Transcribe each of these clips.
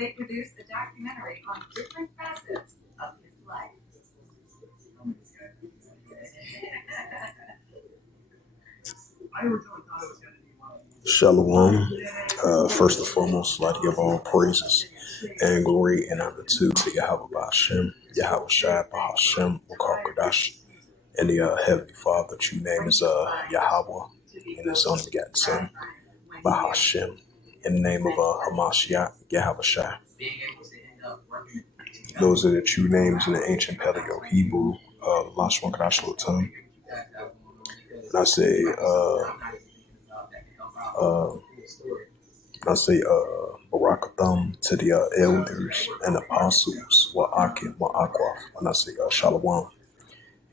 they produced a documentary on different facets of his life. Shalom. First and foremost, I'd like to give all praises and glory and honor to Yahweh Ba'Shem, Yahweh Shai Ba'Shem, Wakar Kodash, and the Heavenly Father. True name is Yahweh, and His only begotten Son, Ba'Shem, in the name of Hamashiach, Yahweh Shai. Those are the true names in the ancient Paleo Hebrew, Lashon Kodash Lotam. And I say Barakatham to the elders and apostles, Wa'akim, Wa'akwaf, and I say Shalom.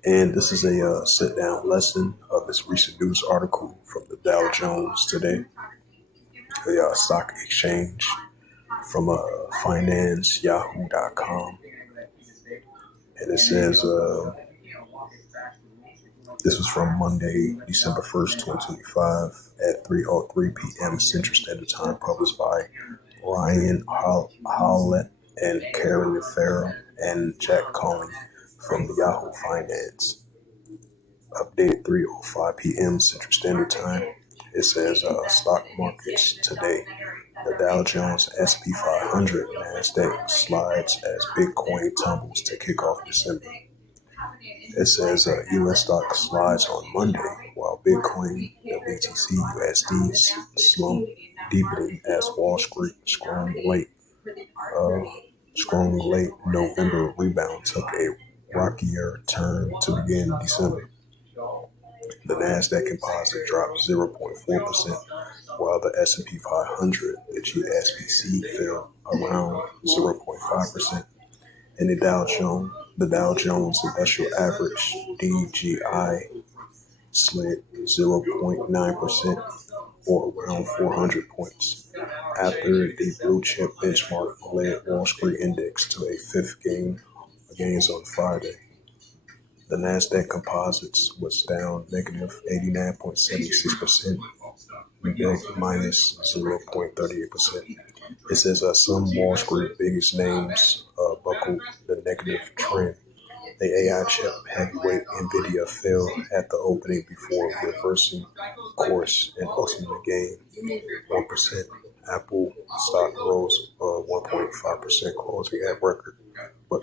And this is a sit-down lesson of this recent news article from the Dow Jones today, the stock exchange from FinanceYahoo.com. And it says, this was from Monday, December 1st, 2025 at 3:03 p.m. Central Standard Time, published by Ryan Howlett and Karen Farrell and Jack Conley from the Yahoo Finance. Updated 3:05 p.m. Central Standard Time. It says stock markets today. The Dow Jones S&P 500 Nasdaq slides as Bitcoin tumbles to kick off December. It says U.S. stock slides on Monday, while Bitcoin, the BTC USD slump deepening as Wall Street strong late November rebound took a rockier turn to begin December. The Nasdaq composite dropped 0.4%, while the S&P 500, the GSPC, fell around 0.5%, and the Dow Jones Industrial Average (DJI) slid 0.9%, or around 400 points, after the blue chip benchmark led Wall Street index to a fifth gains on Friday. The Nasdaq Composites was down negative 89.76%, minus 0.38%. It says some Wall Street biggest names buckled the negative trend. The AI chip heavyweight NVIDIA fell at the opening before reversing course and ultimately gained 1%. Apple stock rose 1.5%, closing at record, but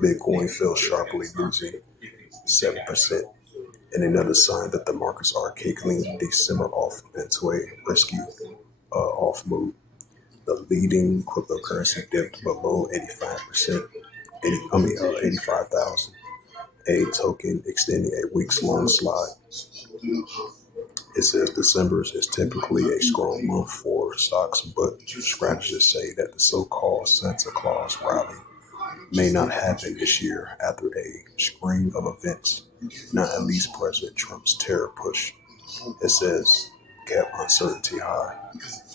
Bitcoin fell sharply, losing 7%, in another sign that the markets are kicking December off into a risky off mood. The leading cryptocurrency dipped below 85,000, a token extending a weeks-long slide. It says December is typically a strong month for stocks, but strategists say that the so-called Santa Claus rally may not happen this year after a string of events, not at least President Trump's terror push. It says kept uncertainty high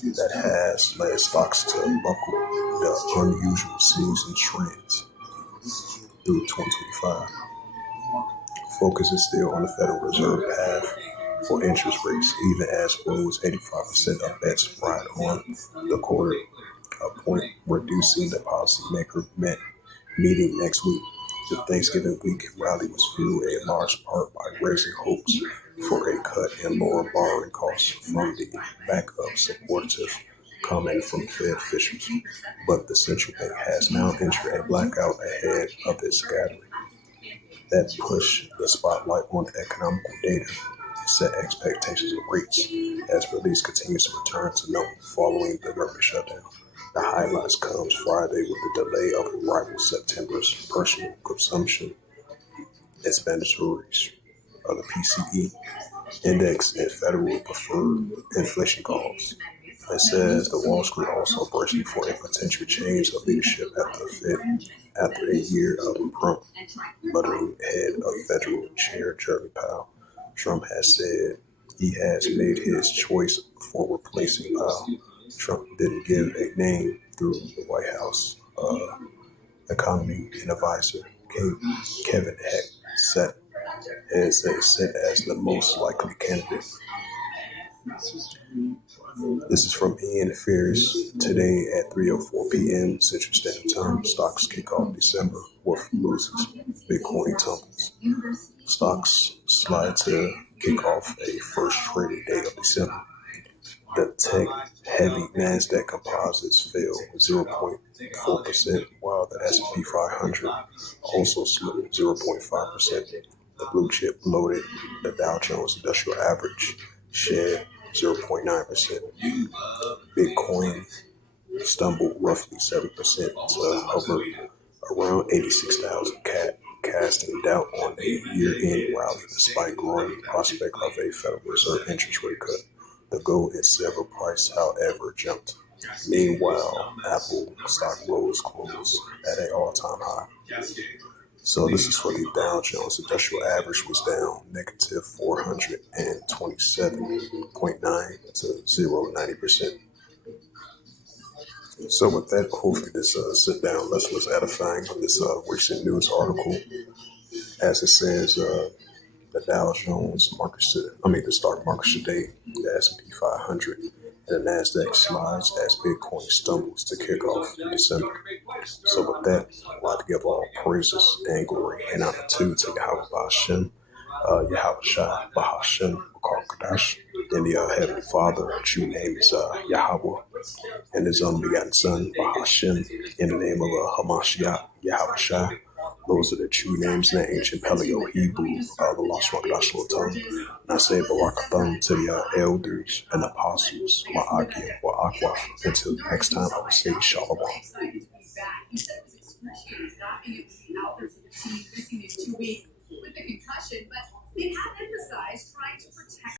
that has led stocks to buckle the unusual season trends through 2025. Focus is still on the Federal Reserve path for interest rates, even as rose 85% of bets ride on the quarter point, reducing the policymaker meeting next week. The Thanksgiving week rally was fueled in large part by raising hopes for a cut in lower borrowing costs from the back of supportive comment from Fed officials. But the central bank has now entered a blackout ahead of its gathering. That pushed the spotlight on economical data and set expectations of rates as release continues to return to normal following the government shutdown. The highlights comes Friday with the delay of arrival September's personal consumption expenditures of the PCE index and federal preferred inflation calls. It says the Wall Street also bracing for a potential change of leadership at the Fed after a year of Trump buttering head of Federal Chair Jeremy Powell. Trump has said he has made his choice for replacing Powell. Trump didn't give a name through the White House economy and advisor Kevin Heck set as the most likely candidate. This is from Ian Fierce. Today at 3:04 p.m. Central Standard Time, stocks kick off December. Wolf loses. Bitcoin tumbles. Stocks slide to kick off a first trading day of December. The tech-heavy Nasdaq composites fell 0.4%, while the S&P 500 also slipped 0.5%. The blue chip loaded the Dow Jones Industrial Average shed 0.9%. Bitcoin stumbled roughly 7% to hover around 86,000, casting doubt on a year-end rally despite growing prospect of a Federal Reserve interest rate cut. The gold and silver price, however, jumped. Meanwhile, Apple stock closed at an all-time high. So this is for the Dow Jones. Industrial average was down negative 427.9 to 0.90%. So with that, hopefully this sit-down lesson was edifying on this recent news article. As it says, the Dow Jones the stock market today, the S&P 500, and the Nasdaq slides as Bitcoin stumbles to kick off December. So with that, I'd like to give all praises and glory and honor to Yahweh Bahashem, Yahweh Shai Bahashem Kadash, and the Heavenly Father. True name is Yahweh, and His unbegotten Son Bahashem, in the name of Hamashiach Yahweh Shai. Those are the true names in the ancient Paleo Hebrew, the Lost Wakadash tongue. And I say Barakatham to the elders and apostles, Ma'akim, Wa'akwaf. Until next time, I will say Shalom. He said his excruciating stopping it was out there for the 2 weeks with the concussion, but it happened.